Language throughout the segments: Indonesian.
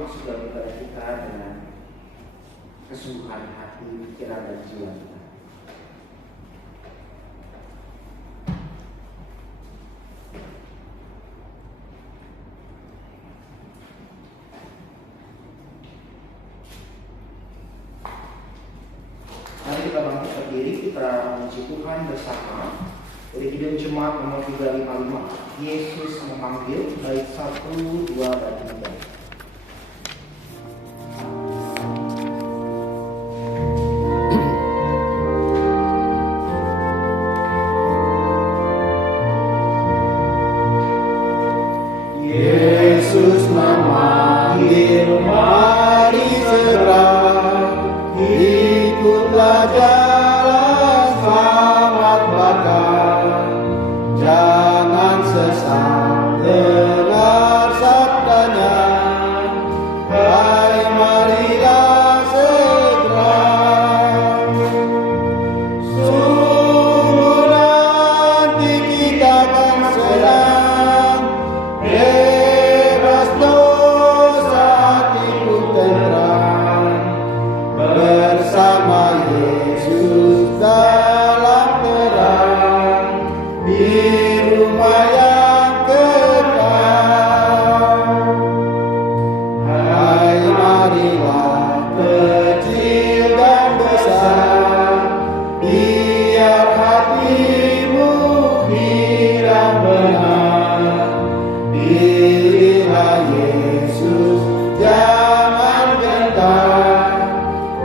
masuk dalam ibadah kita dengan kesungguhan hati, pikiran, dan jiwa kita. Mari kita bangkit berdiri, kita memuji Tuhan bersama. Dari Kidung Jemaat nomor 355, Yesus memanggil, bait 1, 2, dan 3. Yesus memanggil, mari segera ikutlah jalan selamat bakal. Jangan sesat, dengar sabdanya, hai marilah segera. Sungguh nanti kita akan senang, bebas dosa hati pun tenteram, bersama Yesus dalam terang, di rumah yang kekal. Hai marilah kecil dan besar, biar hatimu kiranya benar. Pilihlah Yesus, jangan gentar.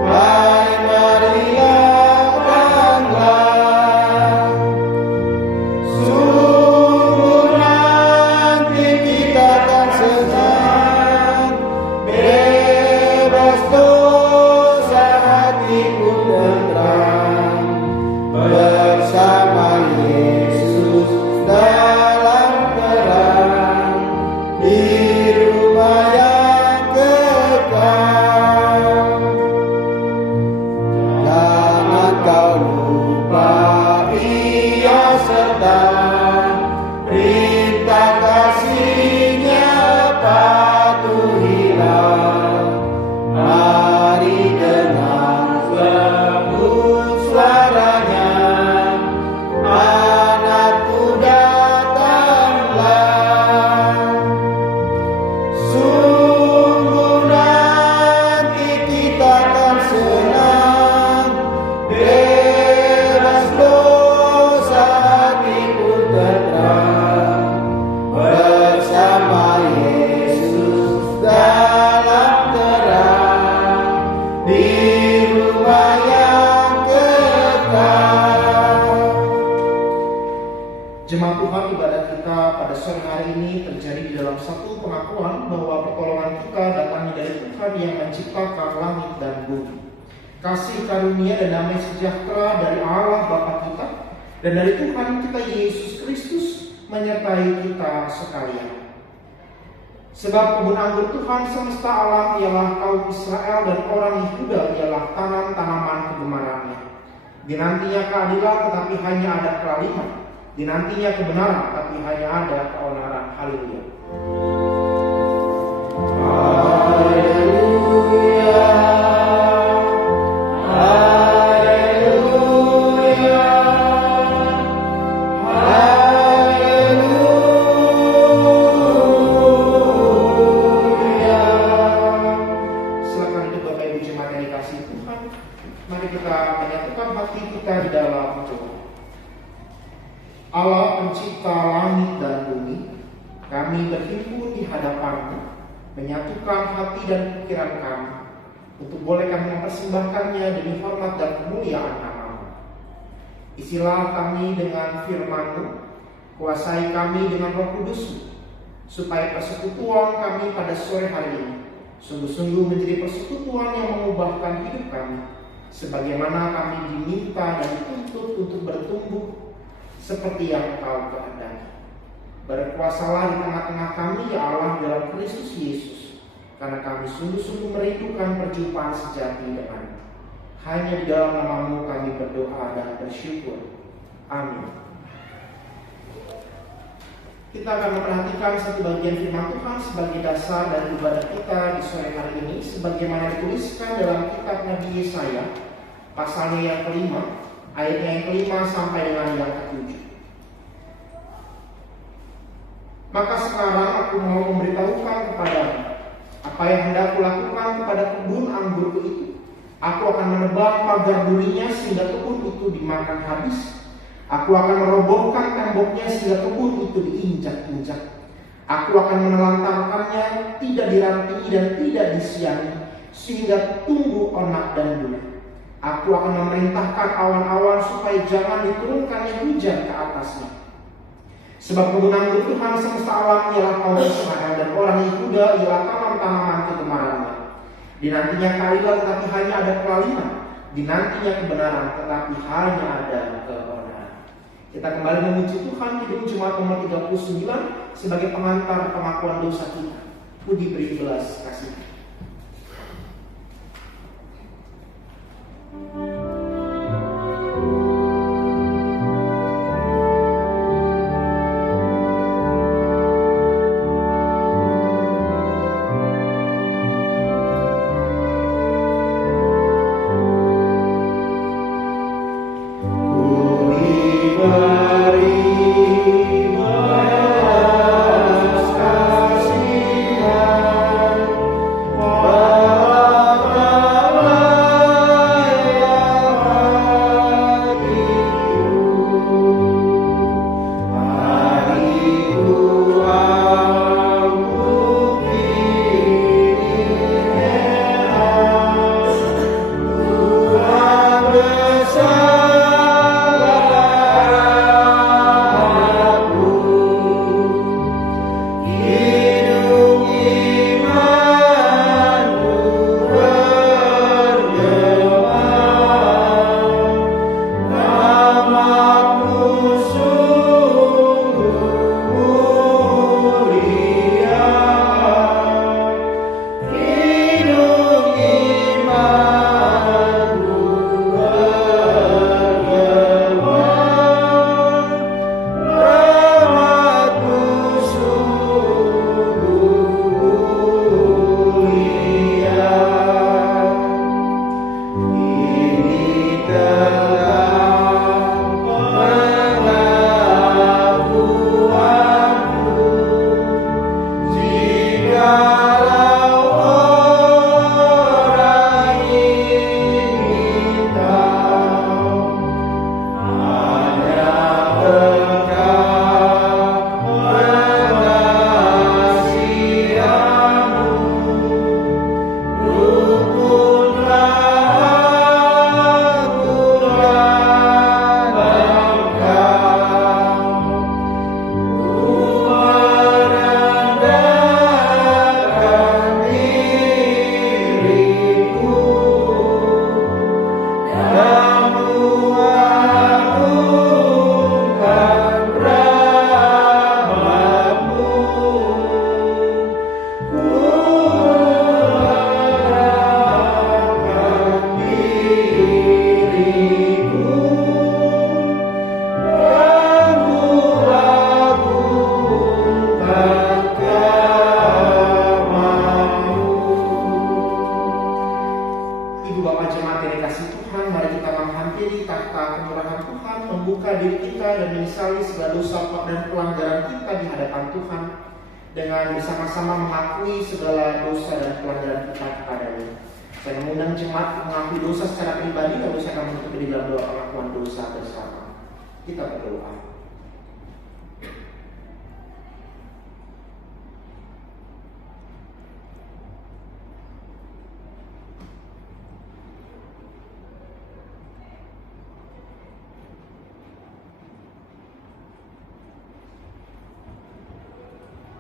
Hai marilah bangga. Sungguh nanti kita akan senang, bebas dosa hati pun tenteram, bersama Yesus dalam terang, di rumah yang kekal. Jangan kau lupa Ia serta perintah kasih-Nya patuhilah. Mari dengar lembut suaranya, anakku datanglah. Sungguh nanti kita akan senang, bebas dosa hati pun tenteram, bersama Yesus dalam terang, di rumah yang kekal. Jemaat Tuhan, ibadah kita pada sore hari ini terjadi di dalam satu pengakuan bahwa pertolongan kita datangnya dari Tuhan yang menciptakan langit dan bumi. Kasih karunia dan damai sejahtera dari Allah Bapa kita dan dari Tuhan kita Yesus Kristus menyertai kita sekalian. Sebab kebun anggur Tuhan semesta alam ialah kaum Israel, dan orang Yehuda ialah tanaman kegemarannya. Dinantinya keadilan tetapi hanya ada kelaliman, dinantinya kebenaran tapi hanya ada keonaran. Haleluya. Haleluya, haleluya, haleluya. Silakan duduk Bapak Ibu jemaat yang dikasihi Tuhan. Mari kita menyatukan hati kita di dalam doa. Allah pencipta langit dan bumi, kami berhimpun di hadapan-Mu, menyatukan hati dan pikiran kami, untuk boleh kami mempersembahkannya demi hormat dan kemuliaan nama-Mu. Isilah kami dengan firman-Mu, kuasai kami dengan Roh Kudus-Mu, supaya persekutuan kami pada sore hari ini sungguh-sungguh menjadi persekutuan yang mengubahkan hidup kami, sebagaimana kami diminta dan dituntut untuk bertumbuh seperti yang Engkau kehendaki. Berkuasalah di tengah-tengah kami, ya Allah, dalam Kristus Yesus, karena kami sungguh-sungguh merindukan perjumpaan sejati dengan-Mu. Hanya di dalam nama-Mu kami berdoa dan bersyukur. Amin. Kita akan memperhatikan satu bagian firman Tuhan sebagai dasar dari ibadah kita di sore hari ini, sebagaimana dituliskan dalam kitab Nabi Yesaya, pasalnya yang kelima, ayatnya yang kelima sampai dengan yang ketujuh. Maka sekarang aku mau memberitahukan kepadamu apa yang hendak kulakukan kepada kebun anggurku itu. Aku akan menebang pagar durinya sehingga kebun itu dimakan habis. Aku akan merobohkan temboknya sehingga kebun itu diinjak-injak. Aku akan menelantarkannya, tidak dirantingi dan tidak disiangi, sehingga tumbuh onak dan duri. Aku akan memerintahkan awan-awan supaya jangan diturunkannya hujan ke atasnya. Sebab kebun anggur Tuhan semesta alam ialah kaum Israel, dan orang Yehuda ialah tanaman-tanaman kegemarannya. Dinantinya keadilan tetapi hanya ada kelaliman, dinantinya kebenaran tetapi hanya ada keonaran. Kita kembali memuji Tuhan Kidung Jumat nomor 39 sebagai pengantar pengakuan dosa kita. Puji beri belas kasih.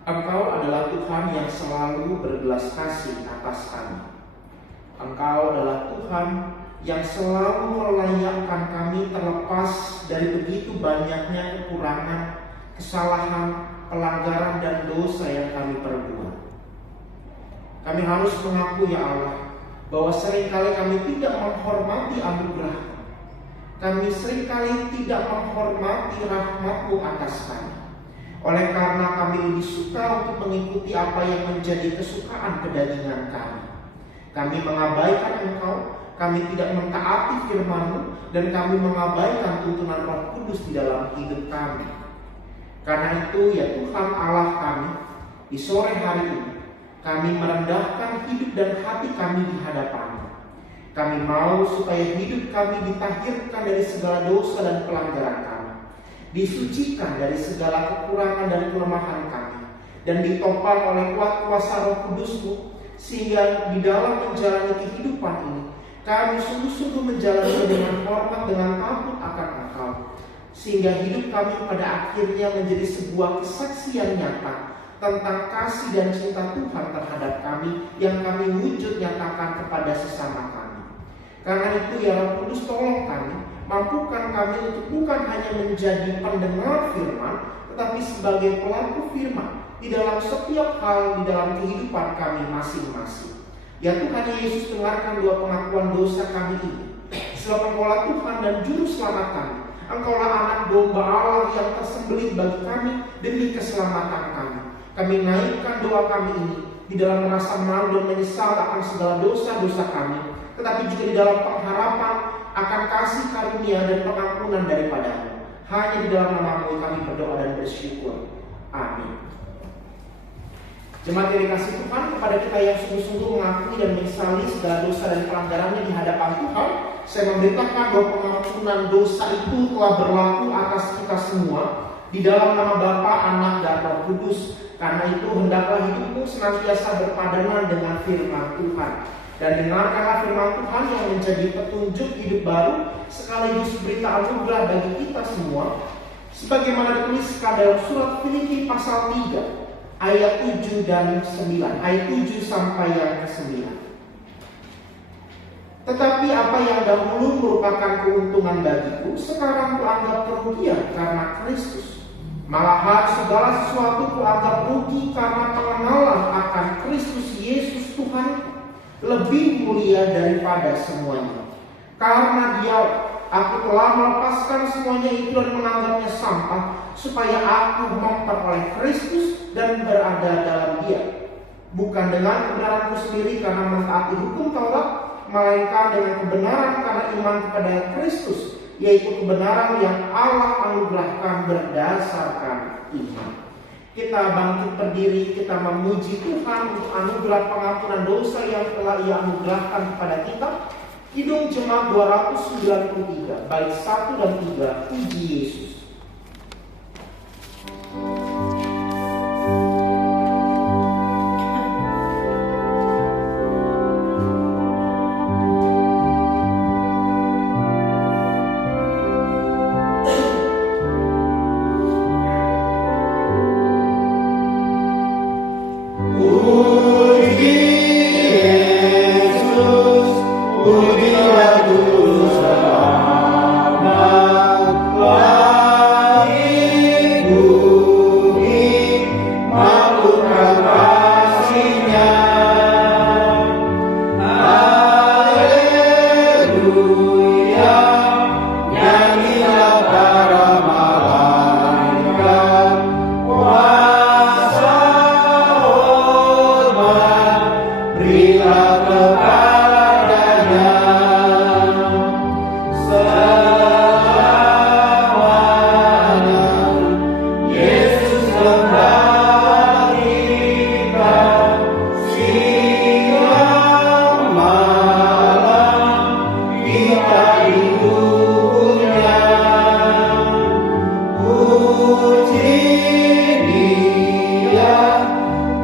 Engkau adalah Tuhan yang selalu berbelas kasih atas kami. Engkau adalah Tuhan yang selalu melayakkan kami terlepas dari begitu banyaknya kekurangan, kesalahan, pelanggaran, dan dosa yang kami perbuat. Kami harus mengakui ya Allah, bahwa seringkali kami tidak menghormati anugerah. Kami seringkali tidak menghormati rahmat-Mu atas kami. Oleh karena kami lebih suka untuk mengikuti apa yang menjadi kesukaan kedagingan kami. Kami mengabaikan Engkau, kami tidak mentaati firman-Mu, dan kami mengabaikan tuntunan Roh Kudus di dalam hidup kami. Karena itu ya Tuhan Allah kami, di sore hari ini kami merendahkan hidup dan hati kami di hadapan-Mu. Kami mau supaya hidup kami ditahirkan dari segala dosa dan pelanggaran kami, disucikan dari segala kekurangan dan kelemahan kami, dan ditopang oleh kuat kuasa Roh Kudus-Mu, sehingga di dalam menjalani kehidupan ini kami sungguh-sungguh menjalani dengan hormat, dengan takut akan Engkau, sehingga hidup kami pada akhirnya menjadi sebuah kesaksian nyata tentang kasih dan cinta Tuhan terhadap kami yang kami wujud nyatakan kepada sesama kami. Karena itu ya Roh Kudus, tolong kami, mampukan kami untuk bukan hanya menjadi pendengar firman, tetapi sebagai pelaku firman di dalam setiap hal di dalam kehidupan kami masing-masing. Ya Tuhan Yesus, dengarkan doa pengakuan dosa kami ini. Sebab Engkaulah Tuhan dan Juru Selamat kami. Engkaulah anak domba Allah yang tersembelih bagi kami demi keselamatan kami. Kami naikkan doa kami ini di dalam merasa malu dan menyesal akan segala dosa-dosa kami, tetapi juga di dalam pengharapan akan kasih karunia dan pengampunan daripada-Mu. Hanya di dalam nama-Mu kami berdoa dan bersyukur. Amin. Jemaat yang dikasihi Tuhan, kepada kita yang sungguh-sungguh mengakui dan menyesali segala dosa dan pelanggarannya di hadapan Tuhan, saya memberitakan bahwa pengampunan dosa itu telah berlaku atas kita semua di dalam nama Bapa, Anak, dan Roh Kudus. Karena itu hendaklah hidupmu senantiasa berpadanan dengan firman Tuhan, dan dengarkanlah firman Tuhan yang menjadi petunjuk hidup baru sekaligus berita anugerah bagi kita semua, sebagaimana dituliskan dalam surat Filipi pasal 3 ayat 7 dan 9, ayat 7 sampai yang ke-9. Tetapi apa yang dahulu merupakan keuntungan bagiku, sekarang kuanggap kerugian karena Kristus. Malahan segala sesuatu kuanggap rugi karena pengenalan akan Kristus Yesus Tuhan lebih mulia daripada semuanya. Karena Dia, aku telah melepaskan semuanya itu dan menganggapnya sampah, supaya aku memperoleh Kristus dan berada dalam Dia, bukan dengan kebenaranku sendiri karena mentaati hukum Taurat, melainkan dengan kebenaran karena iman kepada Kristus, yaitu kebenaran yang Allah anugerahkan berdasarkan iman. Kita bangkit berdiri, kita memuji Tuhan untuk anugerah pengampunan dosa yang telah Ia anugerahkan kepada kita. Kidung Jemaat 293, bait 1 dan 3, puji Yesus.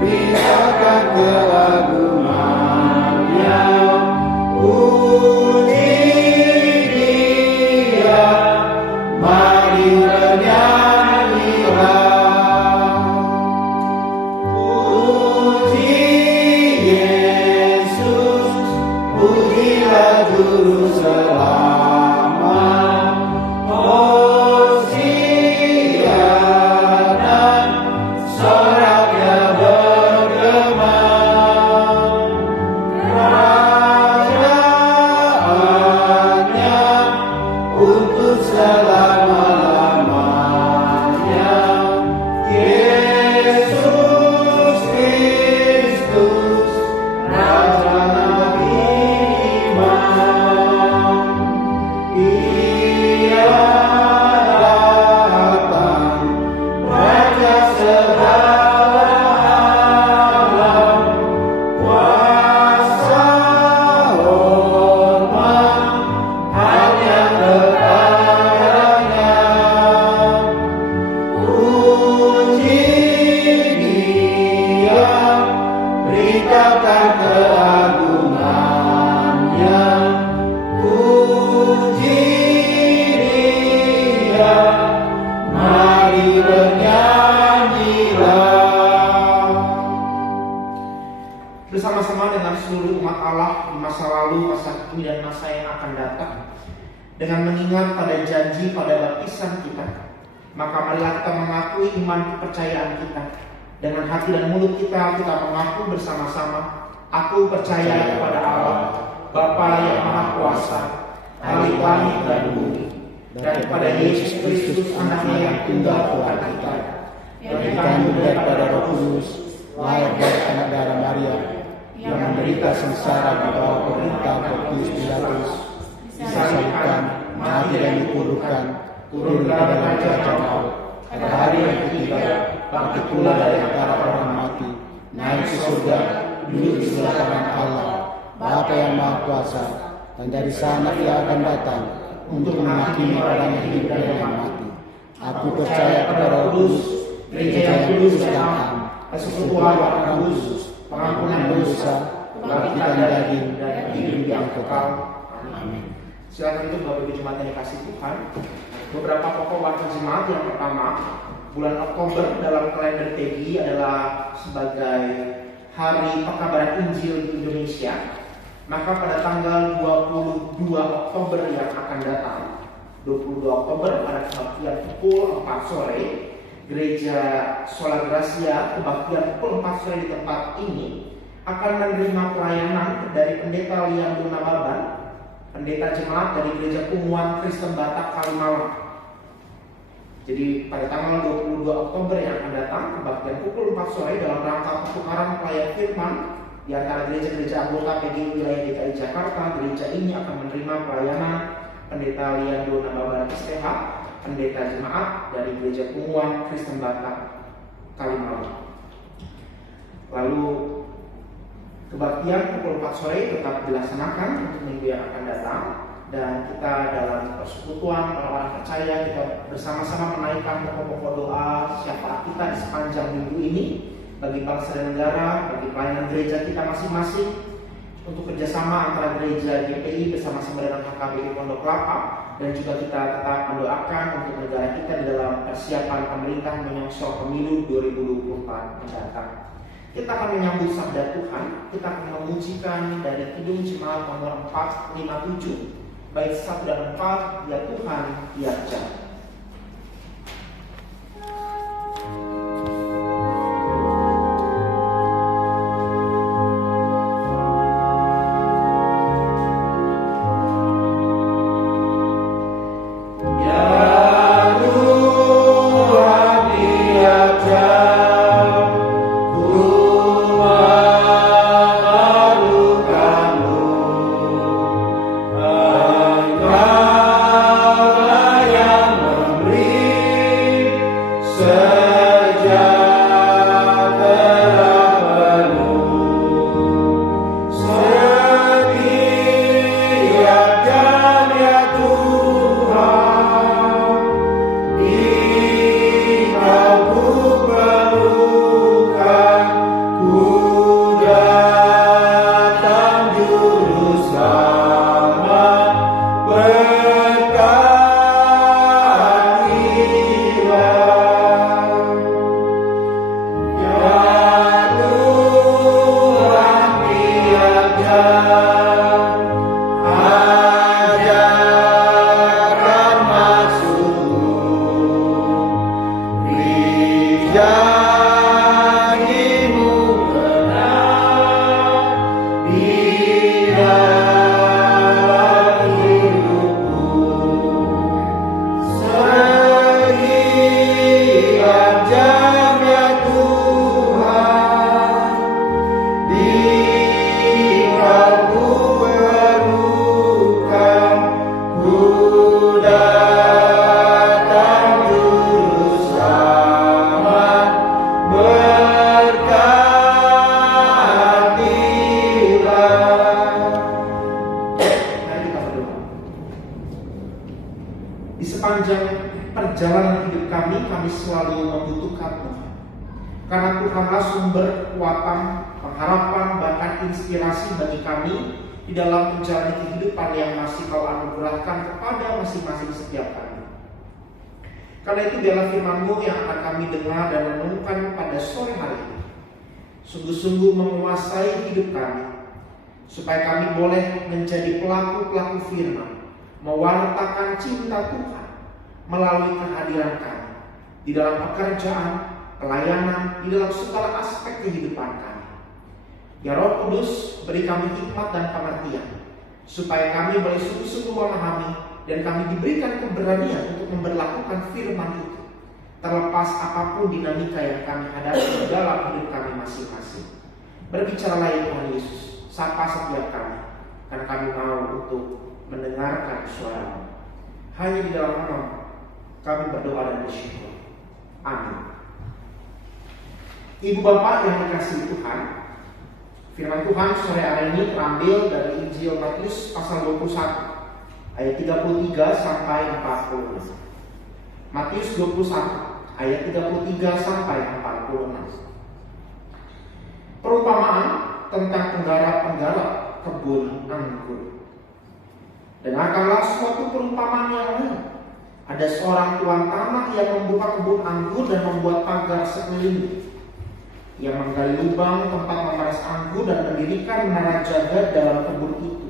Beritakan keagungan nyatakan keagungannya. Puji Dia, mari bernyanyilah. Bersama-sama dengan seluruh umat Allah di masa lalu, masa kini, dan masa yang akan datang, dengan mengingat pada janji pada baptisan kita, maka marilah kita mengakui iman kepercayaan kita. Dengan hati dan mulut kita mengaku bersama-sama, aku percaya kepada Allah, Bapa yang Maha Kuasa, Khalik langit dan bumi, dan kepada Yesus Kristus, anaknya yang tunggal Tuhan kita, yang dikandung daripada Roh Kudus, lahir dari anak darah Maria, yang menderita sengsara di bawah pemerintah Pontius Pilatus, disalibkan, mati dan dikuburkan, turun ke dalam kerajaan maut. Pada hari yang ketiga, bangkit pula dari antara orang mati, naik ke surga, duduk di sebelah kanan Allah, Bapa yang Maha Kuasa, dan dari sana Ia akan datang untuk menghakimi orang yang hidup dan yang mati. Aku percaya kepada Roh Kudus, Gereja yang kudus dan am, persekutuan Roh Kudus, pengampunan dosa, kebangkitan daging, dan hidup yang kekal. Amin. Silakan untuk Bapak Ibu Jemaat yang dikasih Tuhan. Beberapa pokok waktu jemaat. Yang pertama, bulan Oktober dalam kalender TGI adalah sebagai Hari Pekabaran Injil di Indonesia. Maka pada tanggal 22 Oktober yang akan datang, 22 Oktober pada kebaktian pukul 4 sore, Gereja Sola Gracia kebaktian pukul 4 sore di tempat ini akan menerima pelayanan dari Pendeta Liando Nababan, pendeta jemaat dari Gereja Kumuan Kristen Batak Kalimalang. Jadi pada tanggal 22 Oktober yang akan datang, kebaktian pukul 4 sore dalam rangka pertukaran pelayan firman di antara gereja-gereja anggota PGI wilayah DKI Jakarta. Gereja ini akan menerima pelayanan Pendeta Liando Nababan SPH, pendeta jemaat dari Gereja Kumuan Kristen Batak Kalimalang. Lalu kebaktian pukul 4 sore tetap dilaksanakan untuk minggu yang akan datang, dan kita dalam persekutuan orang-orang percaya kita bersama-sama menaikkan pokok-pokok doa syafaat kita di sepanjang minggu ini bagi bangsa dan negara, bagi pelayanan gereja kita masing-masing, untuk kerjasama antara gereja GPI bersama-sama dengan HKBP Pondok Kelapa, dan juga kita tetap mendoakan untuk negara kita di dalam persiapan pemerintah menyongsong pemilu 2024 mendatang. Kita akan menyambut sabda Tuhan, kita akan memujikan dari Kidung Jemaat nomor 457, bait 1 dan 4, ya Tuhan, ya Jah. perjalanan hidup kami selalu membutuhkan Tuhan. Karena Tuhanlah sumber kekuatan, pengharapan, bahkan inspirasi bagi kami di dalam menjalani kehidupan yang masih Kau anugerahkan kepada masing-masing setiap kami. Karena itu biarlah firman-Mu yang akan kami dengar dan renungkan pada sore hari ini sungguh-sungguh menguasai hidup kami, supaya kami boleh menjadi pelaku-pelaku firman, mewartakan cinta Tuhan melalui kehadiran kami di dalam pekerjaan, pelayanan, di dalam segala aspek kehidupan kami. Ya Roh Kudus, beri kami hikmat dan pengertian, supaya kami boleh sungguh-sungguh memahami dan kami diberikan keberanian untuk memberlakukan firman itu, terlepas apapun dinamika yang kami hadapi dalam hidup kami masing-masing. Berbicara ya Tuhan Yesus, sapa setiap kami, karena kami mau untuk mendengarkan suara-Mu. Hanya di dalam nama kami berdoa dan bersyukur. Amin. Ibu bapak yang dikasihi Tuhan, firman Tuhan sore hari ini terambil dari Injil Matius pasal 21 ayat 33 sampai 40. Matius 21 ayat 33 sampai 46. Perumpamaan tentang penggarap-penggarap kebun anggur. Dengarkanlah suatu perumpamaan yang lain. Ada seorang tuan tanah yang membuka kebun anggur dan membuat pagar sekeliling. Ia menggali lubang tempat memeras anggur dan mendirikan menara jaga dalam kebun itu.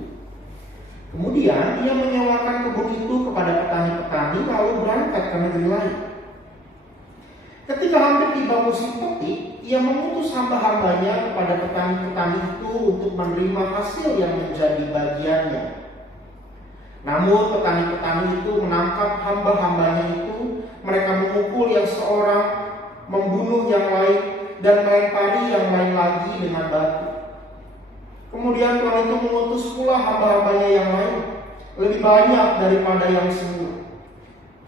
Kemudian ia menyewakan kebun itu kepada petani-petani lalu berangkat ke negeri lain. Ketika hampir tiba musim petik, ia mengutus hamba-hambanya kepada petani-petani itu untuk menerima hasil yang menjadi bagiannya. Namun petani-petani itu menangkap hamba-hambanya itu, mereka memukul yang seorang, membunuh yang lain, dan melempari yang lain lagi dengan batu. Kemudian Tuhan itu mengutus pula hamba-hambanya yang lain, lebih banyak daripada yang semula.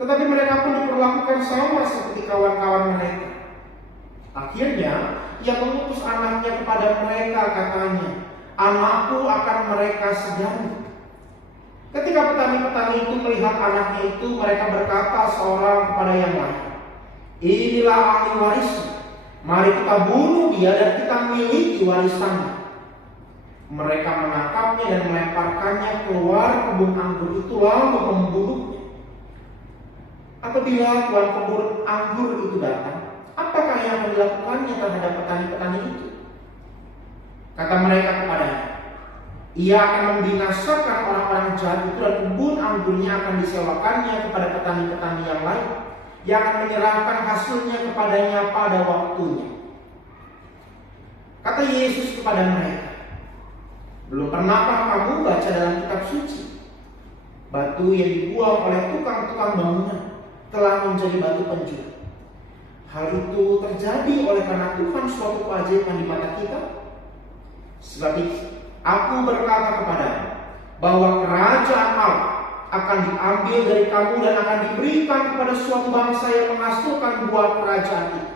Tetapi mereka pun diperlakukan sama seperti kawan-kawan mereka. Akhirnya ia mengutus anaknya kepada mereka, katanya, "Anakku akan mereka segani." Ketika petani-petani itu melihat anaknya itu, mereka berkata seorang kepada yang lain, "Inilah ahli warisnya. Mari kita bunuh dia dan kita miliki warisannya." Mereka menangkapnya dan melemparkannya keluar kebun anggur itu lalu membunuhnya. Apabila tuan kebun anggur itu datang, apakah yang akan dilakukannya terhadap petani-petani itu? Kata mereka kepadanya, "Ia akan membinasakan orang-orang jahat itu dan kebun anggurnya akan disewakannya kepada petani-petani yang lain yang akan menyerahkan hasilnya kepadanya pada waktunya." Kata Yesus kepada mereka, "Belum pernahkah kamu baca dalam kitab suci? Batu yang dibuang oleh tukang-tukang bangunan telah menjadi batu penjuru. Hal itu terjadi oleh karena Tuhan suatu keajaiban di mata kita. Sebab itu, aku berkata kepadamu bahwa kerajaan Allah akan diambil dari kamu dan akan diberikan kepada suatu bangsa yang menghasilkan buah kerajaan itu.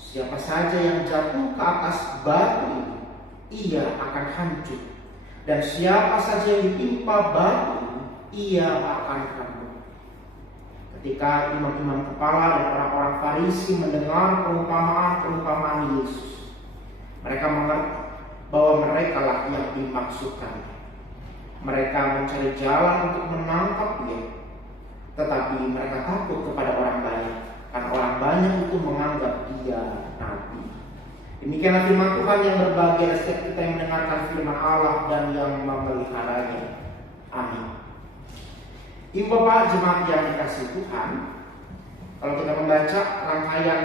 Siapa saja yang jatuh ke atas batu ini, ia akan hancur. Dan siapa saja yang ditimpa batu ini, ia akan hancur." Ketika imam-imam kepala dan orang-orang Farisi mendengar perumpamaan Yesus, mereka mengerti bahwa mereka lah yang dimaksudkan. Mereka mencari jalan untuk menangkap dia, tetapi mereka takut kepada orang banyak, karena orang banyak itu menganggap dia nabi. Demikianlah firman Tuhan yang berbahagia setiap kita yang mendengarkan firman Allah dan yang memeliharanya. Amin. Ibu bapak jemaat yang dikasihi Tuhan, kalau kita membaca rangkaian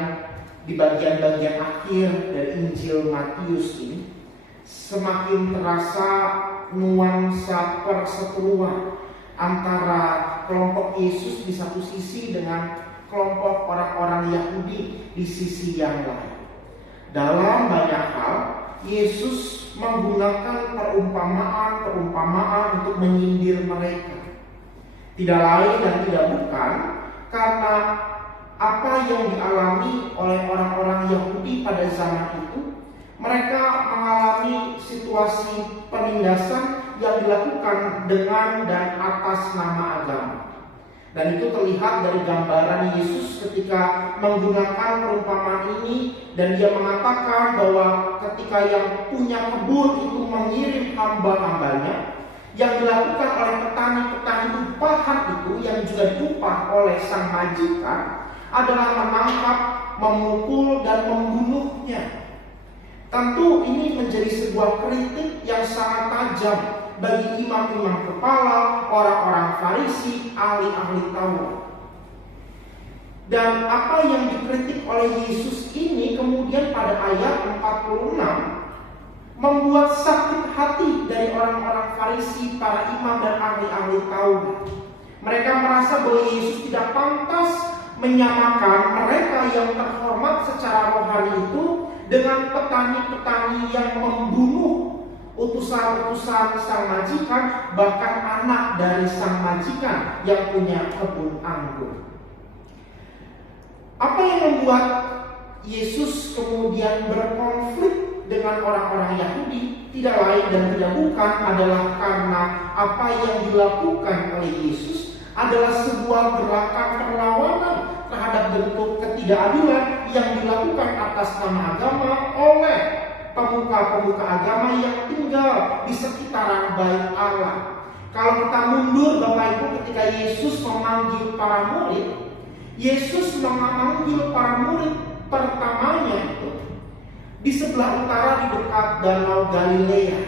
di bagian-bagian akhir dari Injil Matius ini, semakin terasa nuansa perseteruan antara kelompok Yesus di satu sisi dengan kelompok orang-orang Yahudi di sisi yang lain. Dalam banyak hal, Yesus menggunakan perumpamaan untuk menyindir mereka. Tidak lain dan tidak bukan karena apa yang dialami oleh orang-orang Yahudi pada zaman itu. Mereka mengalami situasi penindasan yang dilakukan dengan dan atas nama agama. Dan itu terlihat dari gambaran Yesus ketika menggunakan perumpamaan ini, dan dia mengatakan bahwa ketika yang punya kebun itu mengirim hamba-hambanya, yang dilakukan oleh petani-petani upahan itu yang juga diupah oleh sang majikan adalah menangkap, memukul, dan membunuhnya. Tentu ini menjadi sebuah kritik yang sangat tajam bagi imam-imam kepala, orang-orang Farisi, ahli-ahli Taurat. Dan apa yang dikritik oleh Yesus ini kemudian pada ayat 46 membuat sakit hati dari orang-orang Farisi, para imam dan ahli-ahli Taurat. Mereka merasa bahwa Yesus tidak pantas menyamakan mereka yang terhormat secara rohani itu dengan petani-petani yang membunuh utusan-utusan sang majikan, bahkan anak dari sang majikan yang punya kebun anggur. Apa yang membuat Yesus kemudian berkonflik dengan orang-orang Yahudi tidak lain dan tidak bukan adalah karena apa yang dilakukan oleh Yesus adalah sebuah gerakan perlawanan terhadap bentuk ketidakadilan yang dilakukan atas nama agama oleh pemuka-pemuka agama yang tinggal di sekitaran Bait Allah. Kalau kita mundur Bapak Ibu, ketika Yesus memanggil para murid, Yesus memanggil para murid pertamanya itu di sebelah utara di dekat Danau Galilea.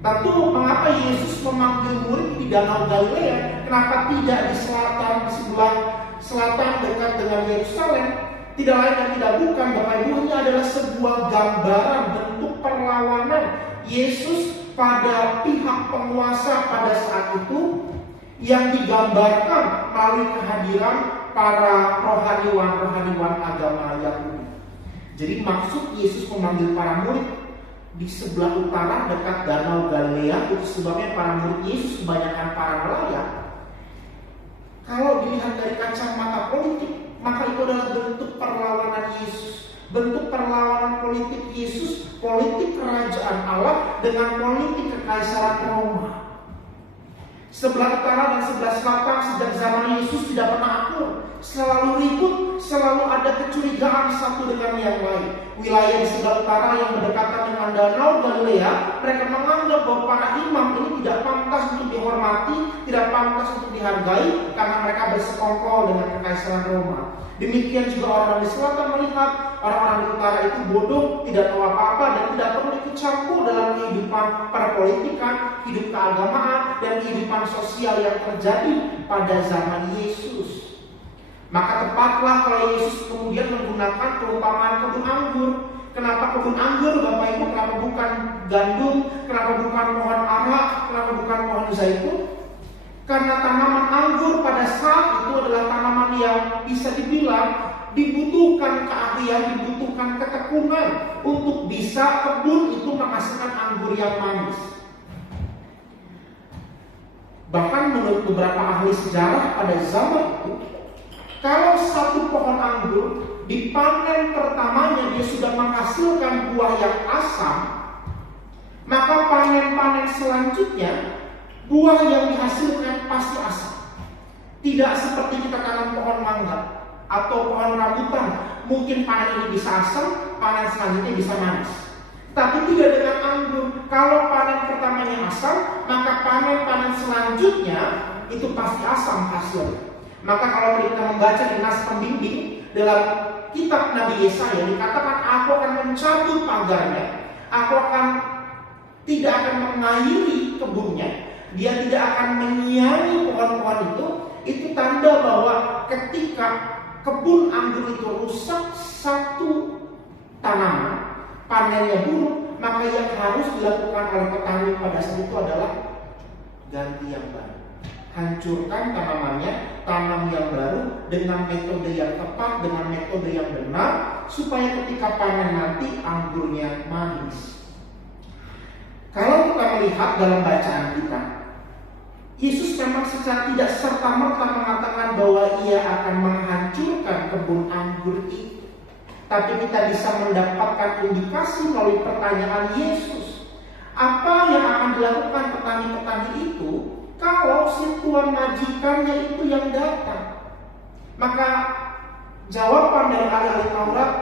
Tentu mengapa Yesus memanggil murid di Danau Galilea? Kenapa tidak di selatan, di sebelah selatan dekat dengan Yerusalem? Tidak lain dan tidak bukan Bapak Ibu, ini adalah sebuah gambaran bentuk perlawanan Yesus pada pihak penguasa pada saat itu yang digambarkan melalui kehadiran para rohaniwan agama Yahudi. Jadi maksud Yesus memanggil para murid di sebelah utara dekat Danau Galilea, itu sebabnya para murid Yesus kebanyakan para nelayan. Kalau dilihat dari kacamata politik, maka itu adalah bentuk perlawanan Yesus. Bentuk perlawanan politik Yesus, politik kerajaan Allah dengan politik kekaisaran Roma. Sebelah utara dan sebelah selatan sejak zaman Yesus tidak pernah akur, selalu ribut, selalu ada kecurigaan satu dengan yang lain. Wilayah di sebelah utara yang berdekatan dengan Danau Galilea, mereka menganggap bahwa para imam ini tidak pantas untuk dihormati, tidak pantas untuk dihargai karena mereka bersekongkol dengan kekaisaran Roma. Demikian juga orang di selatan melihat orang-orang di utara itu bodoh, tidak tahu apa-apa dan tidak perlu ikut campur dalam kehidupan perpolitikan, hidup keagamaan dan kehidupan sosial yang terjadi pada zaman Yesus. Maka tepatlah kalau Yesus kemudian menggunakan perumpamaan kebun anggur. Kenapa kebun anggur Bapak Ibu? Kenapa bukan gandum? Kenapa bukan pohon ara? Kenapa bukan pohon zaitun? Karena tanaman anggur pada saat itu adalah tanaman yang bisa dibilang dibutuhkan keahlian, dibutuhkan ketekunan untuk bisa kebun itu menghasilkan anggur yang manis. Bahkan menurut beberapa ahli sejarah pada zaman itu, kalau satu pohon anggur dipanen pertamanya dia sudah menghasilkan buah yang asam, maka panen-panen selanjutnya buah yang dihasilkan pasti asam. Tidak seperti kita tanam pohon mangga atau pohon rambutan, mungkin panen ini bisa asam, panen selanjutnya bisa manis. Tapi tidak dengan anggur. Kalau panen pertamanya asam, maka panen selanjutnya itu pasti asam hasilnya. Maka kalau kita membaca di nas pembimbing dalam kitab Nabi Yesaya dikatakan, aku akan mencabut pagarnya, aku tidak akan mengairi kebunnya, dia tidak akan menyiangi pohon-pohon itu tanda bahwa ketika kebun anggur itu rusak satu tanaman, panennya buruk, maka yang harus dilakukan oleh petani pada saat itu adalah ganti yang baru. Hancurkan tanamannya, tanam yang baru dengan metode yang tepat, dengan metode yang benar, supaya ketika panen nanti anggurnya manis. Kalau kita melihat dalam bacaan kita, Yesus memang secara tidak serta-merta mengatakan bahwa ia akan menghancurkan kebun anggur itu. Tapi kita bisa mendapatkan indikasi melalui pertanyaan Yesus. Apa yang akan dilakukan petani-petani itu kalau si tuan majikannya itu yang datang. Maka jawaban dari ahli-ahli Taurat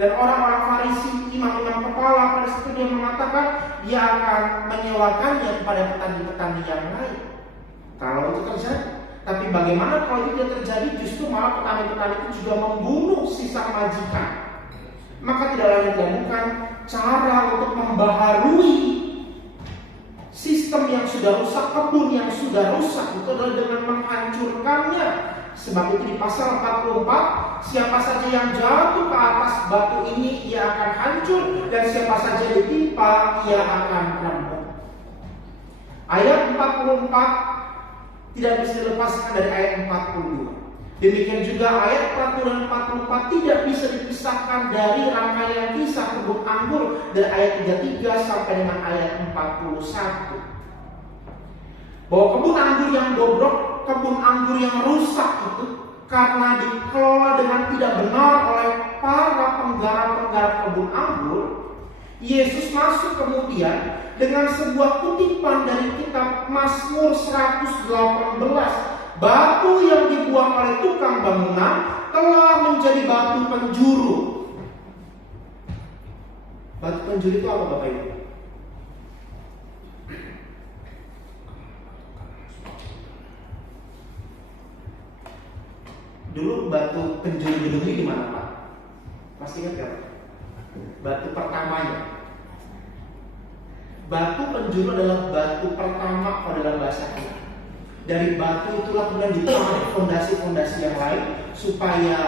dan orang-orang Farisi, imam-imam kepala pada saat itu dia mengatakan dia akan menyewakannya kepada petani-petani yang lain. Kalau itu terjadi, tapi bagaimana kalau itu tidak terjadi? Justru malah petani-petani itu juga membunuh si sang majikan. Maka tidak lain dan bukan cara untuk membaharui sistem yang sudah rusak, kebun yang sudah rusak, itu adalah dengan menghancurkannya. Sebab itu di pasal 44, siapa saja yang jatuh ke atas batu ini ia akan hancur, dan siapa saja ditimpa ia akan remuk. Ayat 44 tidak bisa dilepaskan dari ayat 42. Demikian juga ayat peraturan 44 tidak bisa dipisahkan dari rangkaian kisah kebun anggur dari ayat 33 sampai dengan ayat 41. Bahwa kebun anggur yang bobrok, kebun anggur yang rusak itu karena dikelola dengan tidak benar oleh para penggarap-penggarap kebun anggur. Yesus masuk kemudian dengan sebuah kutipan dari kitab Mazmur 118. Batu yang dibuang oleh tukang bangunan telah menjadi batu penjuru. Batu penjuru itu apa Bapak Ibu? Dulu batu penjuru gedung ini di mana Pak? Pasti ingat kan? Batu pertamanya. Batu penjuru adalah batu pertama pada dalam bahasa kita. Dari batu itulah kemudian ditarik fondasi-fondasi yang lain supaya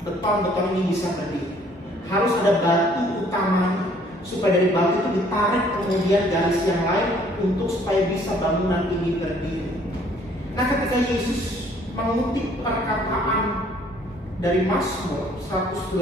beton-beton ini bisa berdiri. Harus ada batu utamanya supaya dari batu itu ditarik kemudian garis yang lain untuk supaya bisa bangunan ini berdiri. Nah, ketika Yesus mengutip perkataan dari Mazmur 118,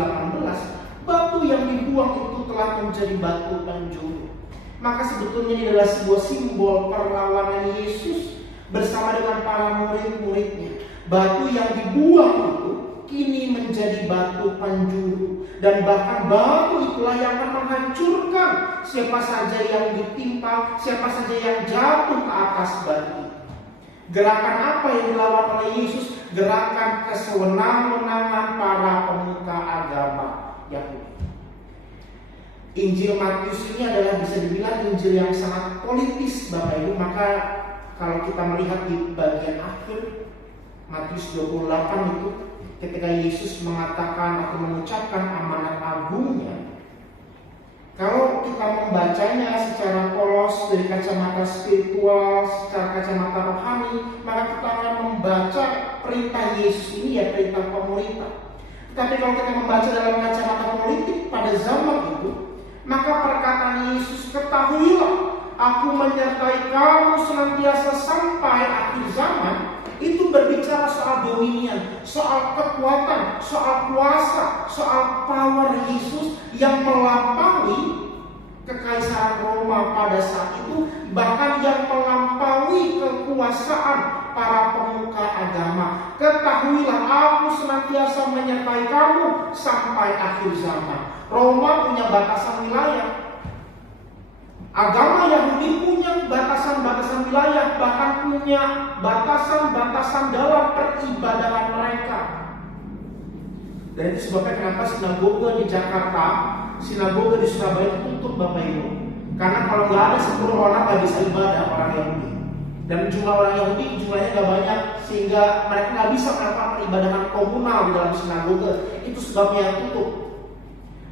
batu yang dibuang itu telah menjadi batu penjuru. Maka sebetulnya ini adalah sebuah simbol perlawanan Yesus bersama dengan para murid-muridnya. Batu yang dibuang itu kini menjadi batu penjuru, dan bahkan batu itulah yang akan menghancurkan siapa saja yang ditimpa, siapa saja yang jatuh ke atas batu. Gerakan apa yang dilawan oleh Yesus? Gerakan kesewenang-wenangan para pemuka agama Yahudi. Injil Matius ini adalah bisa dibilang Injil yang sangat politis Bapak Ibu. Maka kalau kita melihat di bagian akhir Matius 28 itu, ketika Yesus mengatakan atau mengucapkan amanat agungnya, kalau kita membacanya secara polos dari kacamata spiritual, secara kacamata rohani, maka kita akan membaca perintah Yesus ini ya perintah pemerintah. Tapi kalau kita membaca dalam kacamata politik pada zaman itu, maka perkataan Yesus, ketahuilah, aku menyertai kamu senantiasa sampai akhir zaman, itu berbicara soal dominion, soal kekuatan, soal kuasa, soal power Yesus yang melampaui kekaisaran Roma pada saat itu, bahkan yang melampaui kekuasaan para pemuka agama. Ketahuilah, aku senantiasa menyertai kamu sampai akhir zaman. Roma punya batasan wilayah. Agama Yahudi punya batasan-batasan wilayah, bahkan punya batasan-batasan dalam peribadahan mereka. Dan itu sebabnya kenapa sinagoga di Jakarta, sinagoga di Surabaya itu tutup Bapak Ibu. Karena kalau nggak ada 10 orang nggak bisa ibadah orang Yahudi. Dan jumlah orang Yahudi jumlahnya nggak banyak, sehingga mereka nggak bisa melakukan peribadahan komunal di dalam sinagoga. Itu sebabnya tutup.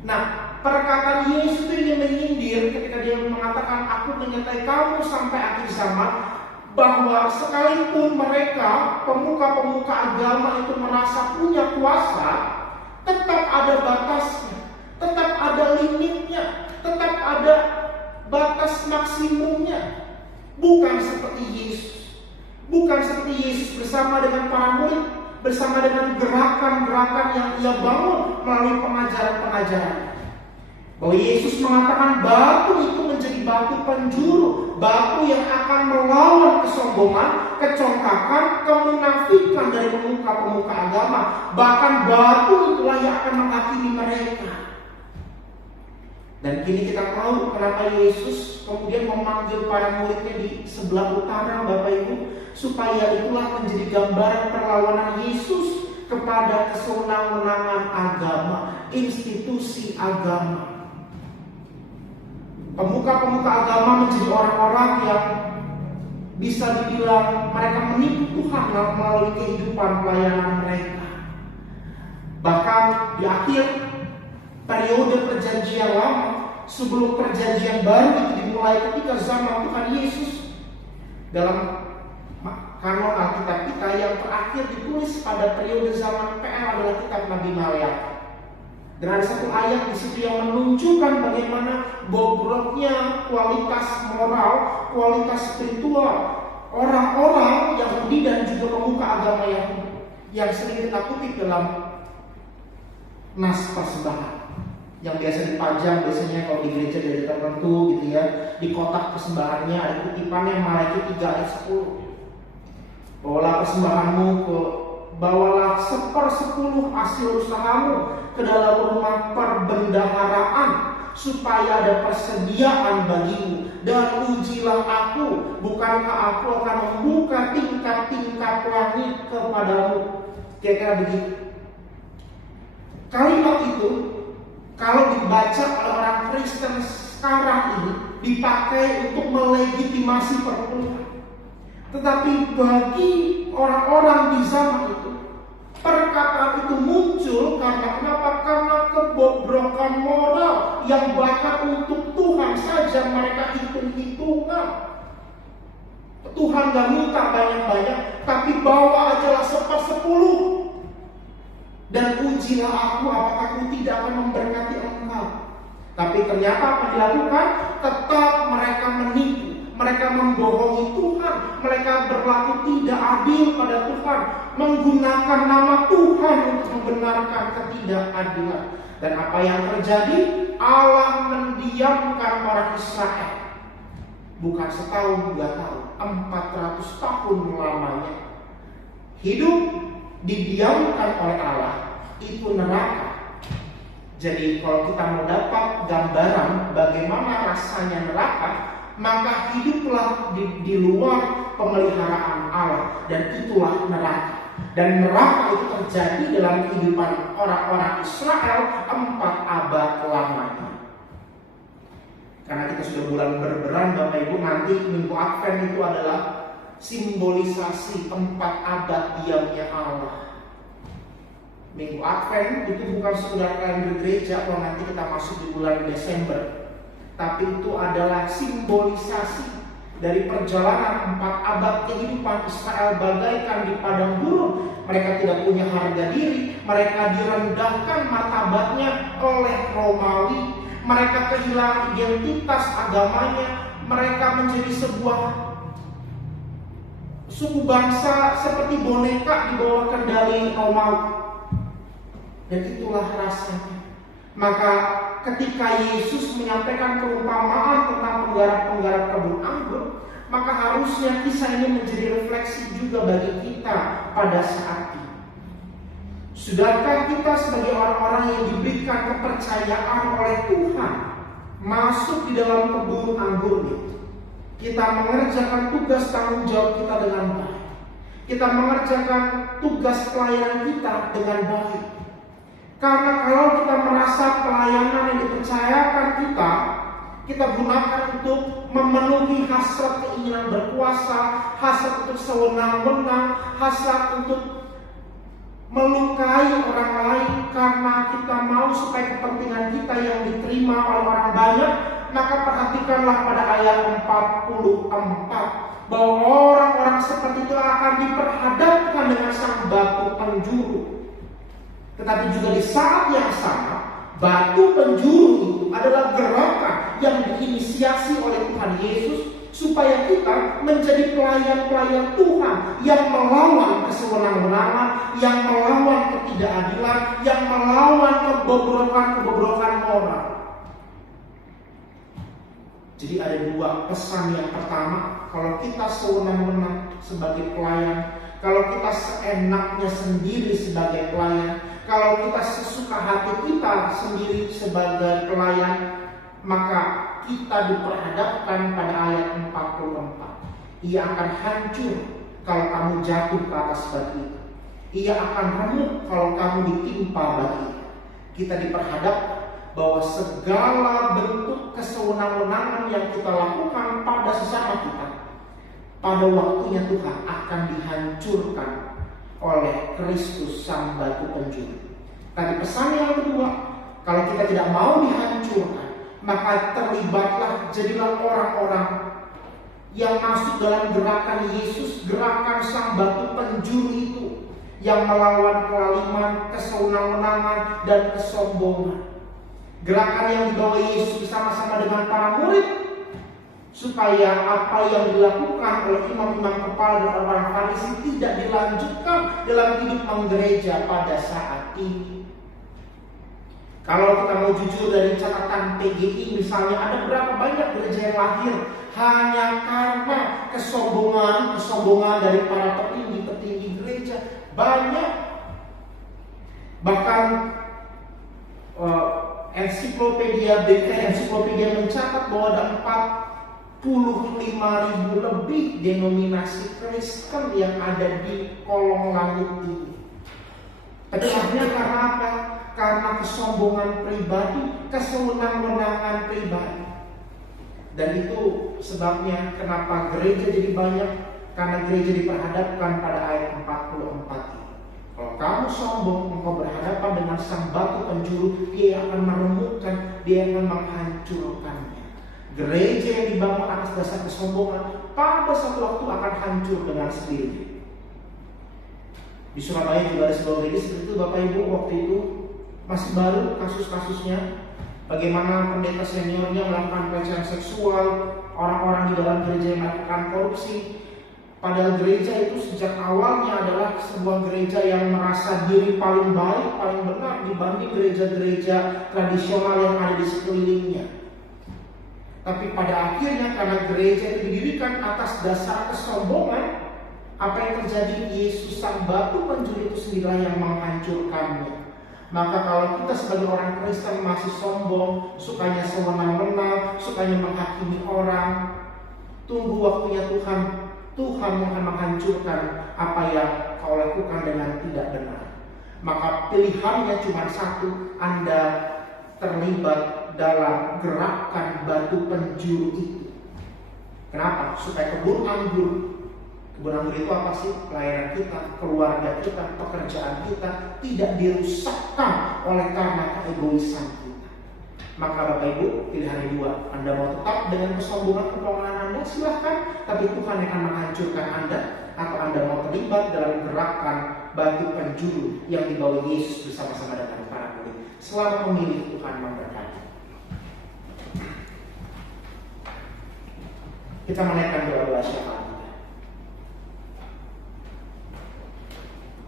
Nah, perkataan Yesus itu ingin menyindir ketika dia mengatakan aku menyertai kamu sampai akhir zaman, bahwa sekalipun mereka pemuka-pemuka agama itu merasa punya kuasa, tetap ada batasnya, tetap ada limitnya, tetap ada batas maksimumnya. Bukan seperti Yesus, bukan seperti Yesus bersama dengan para murid, bersama dengan gerakan-gerakan yang ia bangun melalui pengajaran-pengajaran. Bahwa Yesus mengatakan batu itu menjadi batu penjuru, batu yang akan melawan kesombongan, kecongkakan, kemunafikan dari pemuka-pemuka agama. Bahkan batu itulah yang akan menghakimi mereka. Dan kini kita tahu kenapa Yesus kemudian memanggil para muridnya di sebelah utara, Bapak Ibu, supaya itulah menjadi gambaran perlawanan Yesus kepada kesewenang-wenangan agama, institusi agama. Pemuka-pemuka agama menjadi orang-orang yang bisa dibilang mereka menipu Tuhan melalui kehidupan pelayanan mereka. Bahkan di akhir periode perjanjian lama, sebelum perjanjian baru itu dimulai ketika zaman Tuhan Yesus, dalam kanon Alkitab kita yang terakhir ditulis pada periode zaman PR adalah kitab Nabi Maliaki. Dan ada satu ayat di situ yang menunjukkan bagaimana bobroknya kualitas moral, kualitas spiritual orang-orang Yahudi dan juga pemuka agama Yahudi yang sering kita kutip dalam nas persembahan yang biasa dipajang biasanya kalau di gereja tertentu gitu ya, di kotak persembahannya ada kutipannya Maliaki 3 ayat 10. Bawalah 1/10 hasil usahamu ke dalam rumah perbendaharaan supaya ada persediaan bagimu, dan ujilah aku, bukankah aku akan membuka tingkat-tingkat langit kepadamu. Kira-kira begitu. Kalimat itu kalau dibaca oleh orang Kristen sekarang ini dipakai untuk melegitimasi perpuluhan. Tetapi bagi orang-orang di zaman itu, perkataan itu muncul karena kenapa? Karena kebobrokan moral yang bahkan untuk Tuhan saja mereka hitung-hitungan. Tuhan gak minta banyak-banyak, tapi bawa ajalah 1/10. Dan ujilah aku, apakah aku tidak akan memberkati engkau. Tapi ternyata apa dilakukan? Tetap mereka menipu. Mereka membohongi Tuhan, mereka berlaku tidak adil pada Tuhan, menggunakan nama Tuhan untuk membenarkan ketidakadilan. Dan apa yang terjadi? Allah mendiamkan orang Israel. Bukan setahun, 2 tahun, 400 tahun lamanya. Hidup didiamkan oleh Allah, itu neraka. Jadi kalau kita mau dapat gambaran bagaimana rasanya neraka, maka hiduplah di luar pemeliharaan Allah, dan itulah neraka. Dan neraka itu terjadi dalam kehidupan orang-orang Israel 4 abad lamanya. Karena kita sudah bulan berberan, Bapak Ibu, nanti Minggu Advent itu adalah simbolisasi 4 abad diamnya Allah. Minggu Advent itu bukan sekedar kalender gereja kalau nanti kita masuk di bulan Desember, tapi itu adalah simbolisasi dari perjalanan 4 abad kehidupan Israel bagaikan di padang gurun. Mereka tidak punya harga diri, mereka direndahkan martabatnya oleh Romawi, mereka kehilangan identitas agamanya, mereka menjadi sebuah suku bangsa seperti boneka di bawah kendali Romawi. Dan itulah rasanya. Maka ketika Yesus menyampaikan perumpamaan tentang penggarap-penggarap kebun anggur, maka harusnya kisah ini menjadi refleksi juga bagi kita pada saat ini. Sudahkah kita sebagai orang-orang yang diberikan kepercayaan oleh Tuhan masuk di dalam kebun anggur itu? Kita mengerjakan tugas tanggung jawab kita dengan baik. Kita mengerjakan tugas pelayanan kita dengan baik. Karena kalau kita merasa pelayanan yang dipercayakan kita gunakan untuk memenuhi hasrat keinginan berkuasa, hasrat untuk sewenang-wenang, hasrat untuk melukai orang lain karena kita mau supaya kepentingan kita yang diterima oleh orang banyak, maka perhatikanlah pada ayat 44 bahwa orang-orang seperti itu akan diperhadapkan dengan sang batu penjuru. Tetapi juga di saat yang sama, batu penjuru itu adalah gerakan yang diinisiasi oleh Tuhan Yesus supaya kita menjadi pelayan-pelayan Tuhan yang melawan kesewenang-wenangan, yang melawan ketidakadilan, yang melawan kebobrokan moral. Jadi ada 2 pesan. Yang pertama, kalau kita sewenang-wenang sebagai pelayan, kalau kita seenaknya sendiri sebagai pelayan, kalau kita sesuka hati kita sendiri sebagai pelayan, maka kita diperhadapkan pada ayat 44. Ia akan hancur kalau kamu jatuh ke atas batu itu. Ia akan remuk kalau kamu ditimpa batu itu. Kita diperhadapkan bahwa segala bentuk kesewenang-wenangan yang kita lakukan pada sesama kita, pada waktunya Tuhan akan dihancurkan oleh Kristus sang batu penjuru. Tadi pesan yang kedua, kalau kita tidak mau dihancurkan, maka terlibatlah, jadilah orang-orang yang masuk dalam gerakan Yesus, gerakan sang batu penjuru itu, yang melawan kelaliman, kesewenang-wenangan, dan kesombongan. Gerakan yang dibawa Yesus bersama-sama dengan para murid, supaya apa yang dilakukan oleh imam-imam kepala dan orang Farisi tidak dilanjutkan dalam hidup menggereja pada saat ini. Kalau kita mau jujur dari catatan PGI misalnya, ada berapa banyak gereja yang lahir hanya karena kesombongan dari para petinggi-petinggi gereja. Banyak. Bahkan ensiklopedia mencatat bahwa ada 45.000 lebih denominasi Kristen yang ada di kolong langit ini. Pecahnya karena apa? Karena kesombongan pribadi, kesewenang-wenangan pribadi. Dan itu sebabnya kenapa gereja jadi banyak, karena gereja diperhadapkan pada ayat 44 ini. Kalau kamu sombong, engkau berhadapan dengan sang batu penjuru, dia akan meremukkan, dia akan menghancurkannya. Gereja yang dibangun atas dasar kesombongan pada suatu waktu akan hancur dengan sendirinya. Di Surabaya juga ada sebuah gereja seperti itu, Bapak Ibu. Waktu itu masih baru kasus-kasusnya, bagaimana pendeta seniornya melakukan pelecehan seksual, orang-orang di dalam gereja yang melakukan korupsi. Padahal gereja itu sejak awalnya adalah sebuah gereja yang merasa diri paling baik, paling benar dibanding gereja-gereja tradisional yang ada di sekelilingnya. Tapi pada akhirnya karena gereja itu didirikan atas dasar kesombongan, apa yang terjadi? Yesus sang batu penjuru itu sendirilah yang menghancurkannya. Maka kalau kita sebagai orang Kristen masih sombong, sukanya sewenang-wenang, sukanya menghakimi orang, tunggu waktunya Tuhan. Tuhan yang akan menghancurkan apa yang kau lakukan dengan tidak benar. Maka pilihannya cuma satu, Anda terlibat dalam gerakan batu penjuru itu. Kenapa? Supaya kebun anggur itu apa sih? Pelayanan kita, keluarga kita, pekerjaan kita tidak dirusakkan oleh karena keegoisan kita. Maka Bapak Ibu, pilihan dua. Anda mau tetap dengan kesombongan kepelongan Anda, silahkan. Tapi Tuhan akan menghancurkan Anda. Atau Anda mau terlibat dalam gerakan batu penjuru yang dibawa Yesus bersama-sama dengan para murid. Selamat memilih, Tuhan memberkati. Kita menaikkan doa-doa syafaat.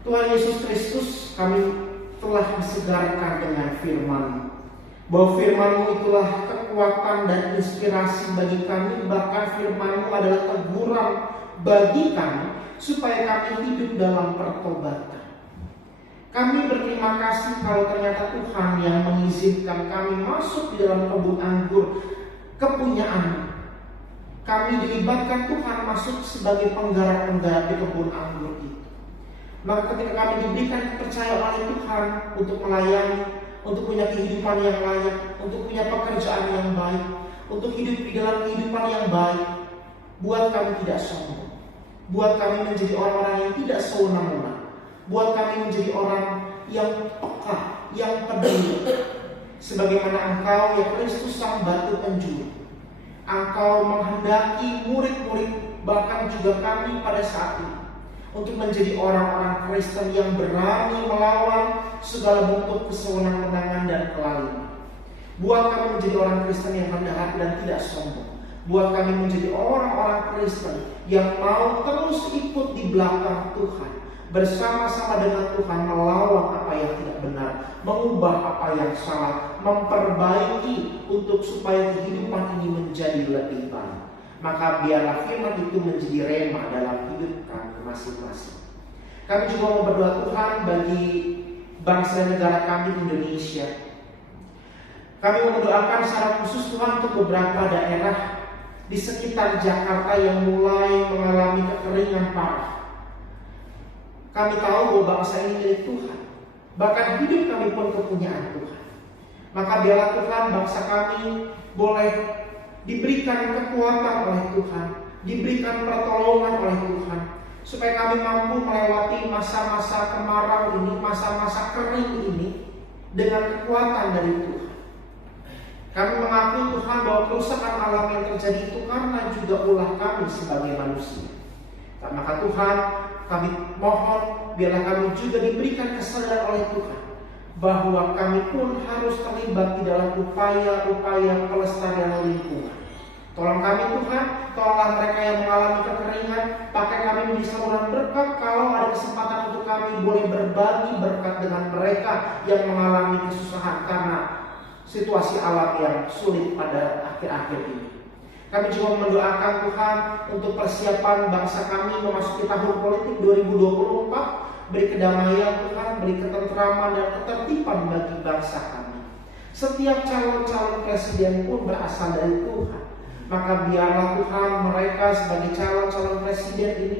Tuhan Yesus Kristus, kami telah disegarkan dengan firman-Mu, bahwa firman-Mu itulah kekuatan dan inspirasi bagi kami. Bahkan firman-Mu adalah teguran bagi kami supaya kami hidup dalam pertobatan. Kami berterima kasih kalau ternyata Tuhan yang mengizinkan kami masuk di dalam kebun anggur kepunyaan-Mu. Kami dilibatkan Tuhan masuk sebagai penggarap-penggarap di kebun anggur itu. Maka ketika kami diberikan kepercayaan oleh Tuhan untuk melayani, untuk punya kehidupan yang layak, untuk punya pekerjaan yang baik, untuk hidup di dalam kehidupan yang baik, buat kami tidak sombong, buat kami menjadi orang-orang yang tidak sewenang-wenang, buat kami menjadi orang yang peka, yang peduli. Sebagaimana Engkau ya Kristus sang batu penjuru, Engkau menghendaki murid-murid, bahkan juga kami pada saat ini, untuk menjadi orang-orang Kristen yang berani melawan segala bentuk kesewenang-wenangan dan kelaliman. Buat kami menjadi orang Kristen yang rendah hati dan tidak sombong. Buat kami menjadi orang-orang Kristen yang mau terus ikut di belakang Tuhan, bersama-sama dengan Tuhan melawan apa yang tidak benar, mengubah apa yang salah, memperbaiki untuk supaya kehidupan ini menjadi lebih baik. Maka biarlah firman itu menjadi rema dalam hidup kami masing-masing. Kami juga mau berdoa Tuhan bagi bangsa dan negara kami Indonesia. Kami mendoakan secara khusus Tuhan untuk beberapa daerah di sekitar Jakarta yang mulai mengalami kekeringan parah. Kami tahu bahwa bangsa ini milik Tuhan, bahkan hidup kami pun kepunyaan Tuhan. Maka biarlah Tuhan bangsa kami boleh diberikan kekuatan oleh Tuhan, diberikan pertolongan oleh Tuhan, supaya kami mampu melewati masa-masa kemarau ini, masa-masa kering ini dengan kekuatan dari Tuhan. Kami mengakui Tuhan bahwa kerusakan alam yang terjadi itu karena juga ulah kami sebagai manusia. Maka Tuhan, kami mohon biarlah kami juga diberikan kesadaran oleh Tuhan bahwa kami pun harus terlibat di dalam upaya-upaya pelestarian lingkungan. Tolong kami Tuhan, tolonglah mereka yang mengalami kekeringan, pakai kami menjadi saluran berkat. Kalau ada kesempatan untuk kami boleh berbagi berkat dengan mereka yang mengalami kesusahan karena situasi alam yang sulit pada akhir-akhir ini. Kami juga mendoakan Tuhan untuk persiapan bangsa kami memasuki tahun politik 2024. Beri kedamaian Tuhan, beri ketentraman dan ketertiban bagi bangsa kami. Setiap calon-calon presiden pun berasal dari Tuhan. Maka biarlah Tuhan mereka sebagai calon-calon presiden ini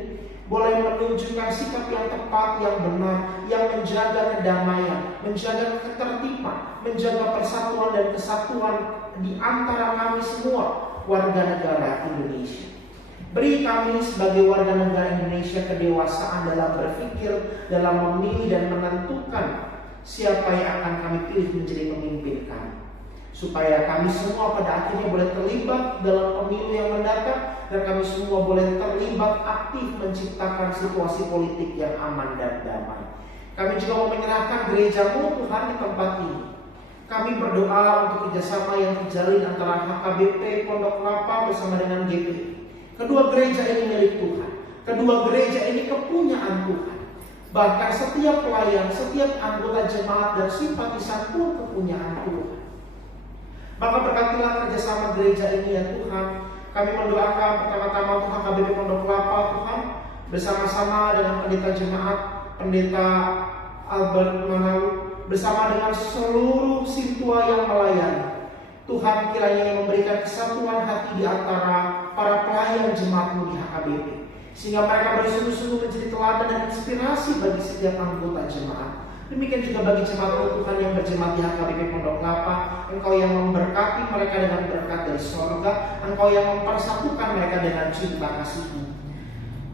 boleh menunjukkan sikap yang tepat, yang benar, yang menjaga kedamaian, menjaga ketertiban, menjaga persatuan dan kesatuan di antara kami semua warga negara Indonesia. Beri kami sebagai warga negara Indonesia kedewasaan dalam berpikir, dalam memilih dan menentukan siapa yang akan kami pilih menjadi pemimpin kami. Supaya kami semua pada akhirnya boleh terlibat dalam pemilu yang mendatang, dan kami semua boleh terlibat aktif menciptakan situasi politik yang aman dan damai. Kami juga mau menyerahkan gereja-Mu Tuhan di tempat ini. Kami berdoa untuk kerjasama yang terjalin antara HKBP Pondok Kelapa bersama dengan GPI. Kedua gereja ini milik Tuhan. Kedua gereja ini kepunyaan Tuhan. Bahkan setiap pelayan, setiap anggota jemaat dan simpatisan pun kepunyaan Tuhan. Maka berkatilah kerjasama gereja ini ya Tuhan. Kami mendoakan pertama-tama untuk HKBP Pondok Kelapa Tuhan, bersama-sama dengan pendeta jemaat, pendeta Albert Manalu, bersama dengan seluruh sintua yang melayani. Tuhan kiranya yang memberikan kesatuan hati di antara para pelayan jemaat-Mu di HKBP, sehingga mereka bersungguh-sungguh menjadi teladan dan inspirasi bagi setiap anggota jemaat. Demikian juga bagi jemaat Tuhan yang berjemaat di HKBP Pondok Kelapa, Engkau yang memberkati mereka dengan berkat dari sorga, Engkau yang mempersatukan mereka dengan cinta kasih-Mu.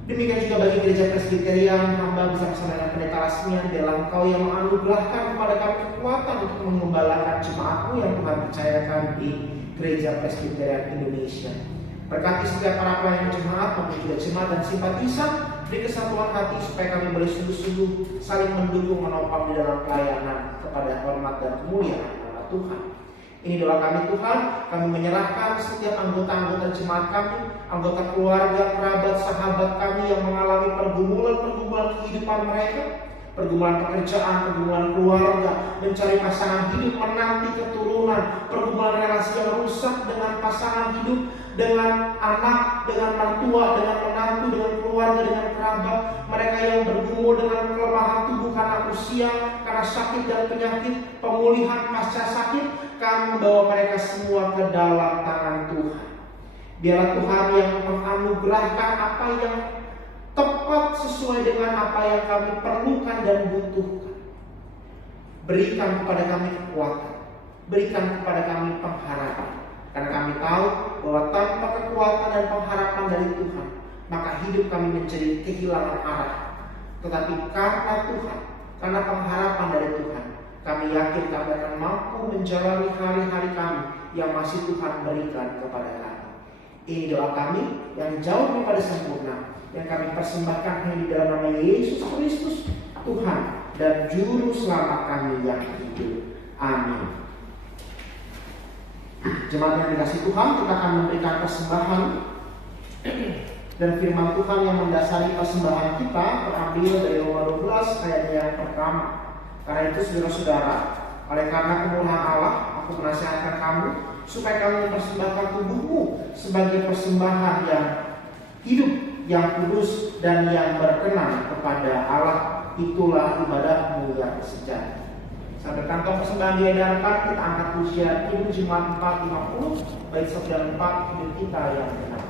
Demikian juga bagi gereja Presbyterian, hamba bersama-sama dengan pendeta Lasmian, biarlah Engkau yang menganugerahkan kepada kami kekuatan untuk mengembalakan jemaat-Mu yang Tuhan percayakan di gereja Presbyterian Indonesia. Berkati setiap para pelayan jemaat, maupun juga jemaat dan simpatisan, beri kesatuan hati supaya kami boleh sungguh-sungguh saling mendukung, menopang di dalam pelayanan kepada hormat dan kemuliaan nama Tuhan. Ini doa kami Tuhan, kami menyerahkan setiap anggota-anggota jemaat kami, anggota keluarga, kerabat, sahabat kami yang mengalami pergumulan-pergumulan kehidupan mereka, pergumulan pekerjaan, pergumulan keluarga, mencari pasangan hidup, menanti keturunan, pergumulan relasi yang rusak dengan pasangan hidup, dengan anak, dengan mertua, dengan menantu, dengan keluarga, dengan kerabat, mereka yang bergumul dengan kelemahan tubuh karena usia, karena sakit dan penyakit, pemulihan pasca sakit, kami membawa mereka semua ke dalam tangan Tuhan. Biarlah Tuhan yang menganugerahkan apa yang tepat sesuai dengan apa yang kami perlukan dan butuhkan. Berikan kepada kami kekuatan, berikan kepada kami pengharapan. Karena kami tahu bahwa tanpa kekuatan dan pengharapan dari Tuhan, maka hidup kami menjadi kehilangan arah. Tetapi karena Tuhan, karena pengharapan dari Tuhan, kami yakin kami akan mampu menjalani hari-hari kami yang masih Tuhan berikan kepada kami. Ini doa kami yang jauh daripada sempurna, yang kami persembahkan hanya di dalam nama Yesus Kristus, Tuhan dan Juru Selamat kami yang hidup. Amin. Jemaat yang dikasihi Tuhan, kita akan memberikan persembahan, dan firman Tuhan yang mendasari persembahan kita terambil dari Roma 12 ayat yang pertama. Karena itu saudara-saudara, oleh karena kemurahan Allah, aku menasihatkan kamu supaya kamu mempersembahkan tubuhmu sebagai persembahan yang hidup, yang kudus dan yang berkenan kepada Allah. Itulah ibadahmu yang sejati. Sampai kantong persembahan diedarkan, kita angkat pujian Kidung Jemaat 450, bait 1 dan 4, hidup kita yang benar.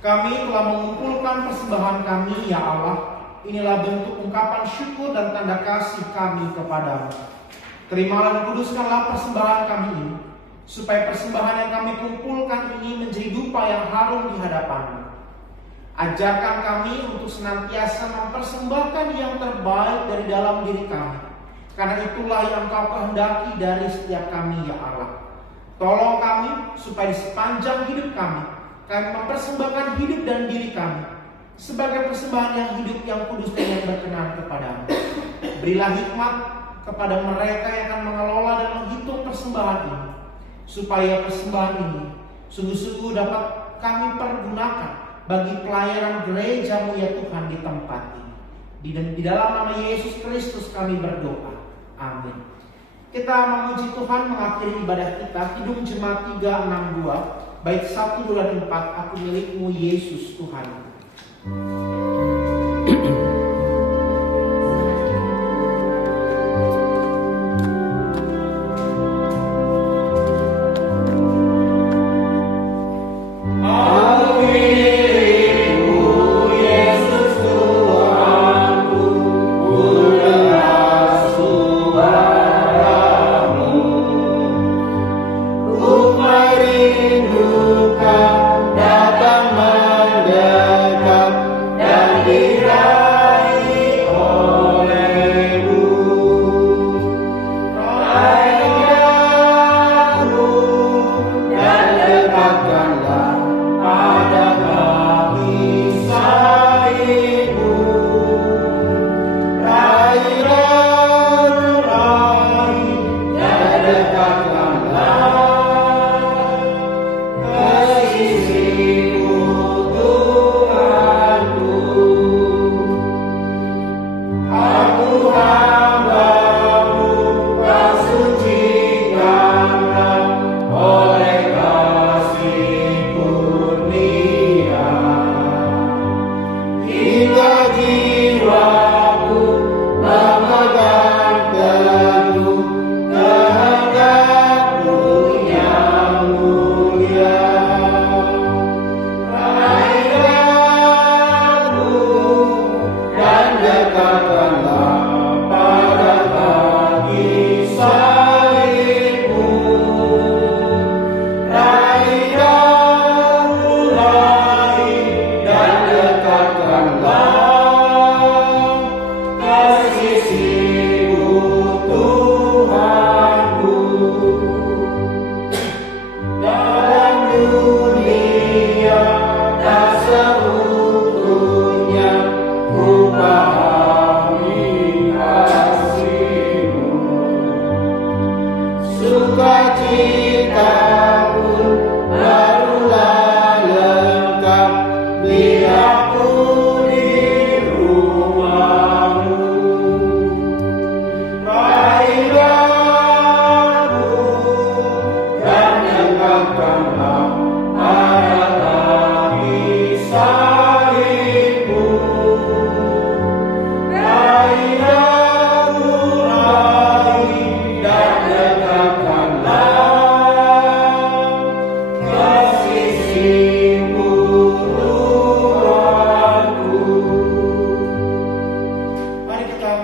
Kami telah mengumpulkan persembahan kami, ya Allah. Inilah bentuk ungkapan syukur dan tanda kasih kami kepadamu. Terimalah dan kuduskanlah persembahan kami ini, supaya persembahan yang kami kumpulkan ini menjadi dupa yang harum di hadapan-Mu. Ajarkan kami untuk senantiasa mempersembahkan yang terbaik dari dalam diri kami, karena itulah yang Kau kehendaki dari setiap kami, ya Allah. Tolong kami supaya di sepanjang hidup kami mempersembahkan hidup dan diri kami sebagai persembahan yang hidup, yang kudus dan yang berkenan kepadamu. Berilah hikmat kepada mereka yang akan mengelola dan menghitung persembahan ini, supaya persembahan ini sungguh-sungguh dapat kami pergunakan bagi pelayanan gereja-Mu, ya Tuhan, di tempat ini. Di dalam nama Yesus Kristus kami berdoa. Amin. Kita memuji Tuhan mengakhiri ibadah kita. Kidung Jemaat 362, bait 1, 2, dan 4, aku milik-Mu Yesus Tuhan.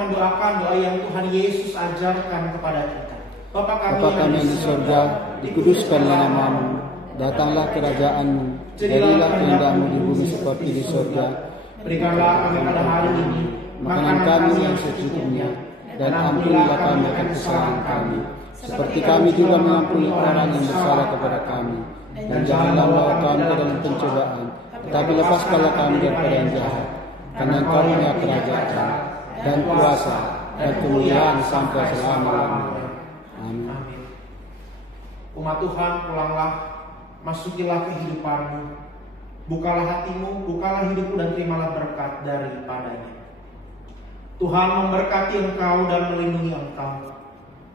akan doakan doa yang Tuhan Yesus ajarkan kepada kita. Bapa kami Bapa kami di surga, dikuduskanlah namamu, datanglah kerajaanmu, jadilah kehendakmu di bumi seperti di surga. Berikanlah kami pada hari ini makanan kami yang secukupnya, dan ampunilah kami akan kesalahan kami, seperti kami juga mengampuni orang yang bersalah kepada kami. Dan janganlah membawa kami ke dalam pencobaan, tetapi lepaskanlah kami daripada yang jahat. Karena Engkau punya kerajaan dan kuasa dan kemuliaan sampai selama-lamanya. Amin. Umat Tuhan, pulanglah, masukilah kehidupanmu, bukalah hatimu, bukalah hidupmu, dan terimalah berkat daripadanya. Tuhan memberkati engkau dan melindungi engkau.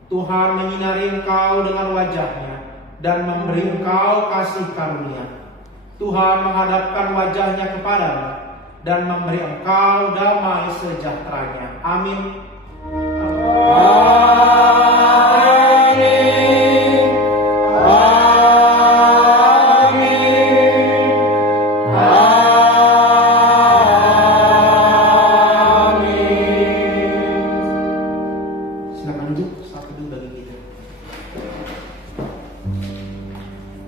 Tuhan menyinari engkau dengan wajahnya dan memberi engkau kasih karunia. Tuhan menghadapkan wajahnya kepadamu dan memberi engkau damai sejahteranya. Amin. Silakan duduk, satu duduk bagi kita.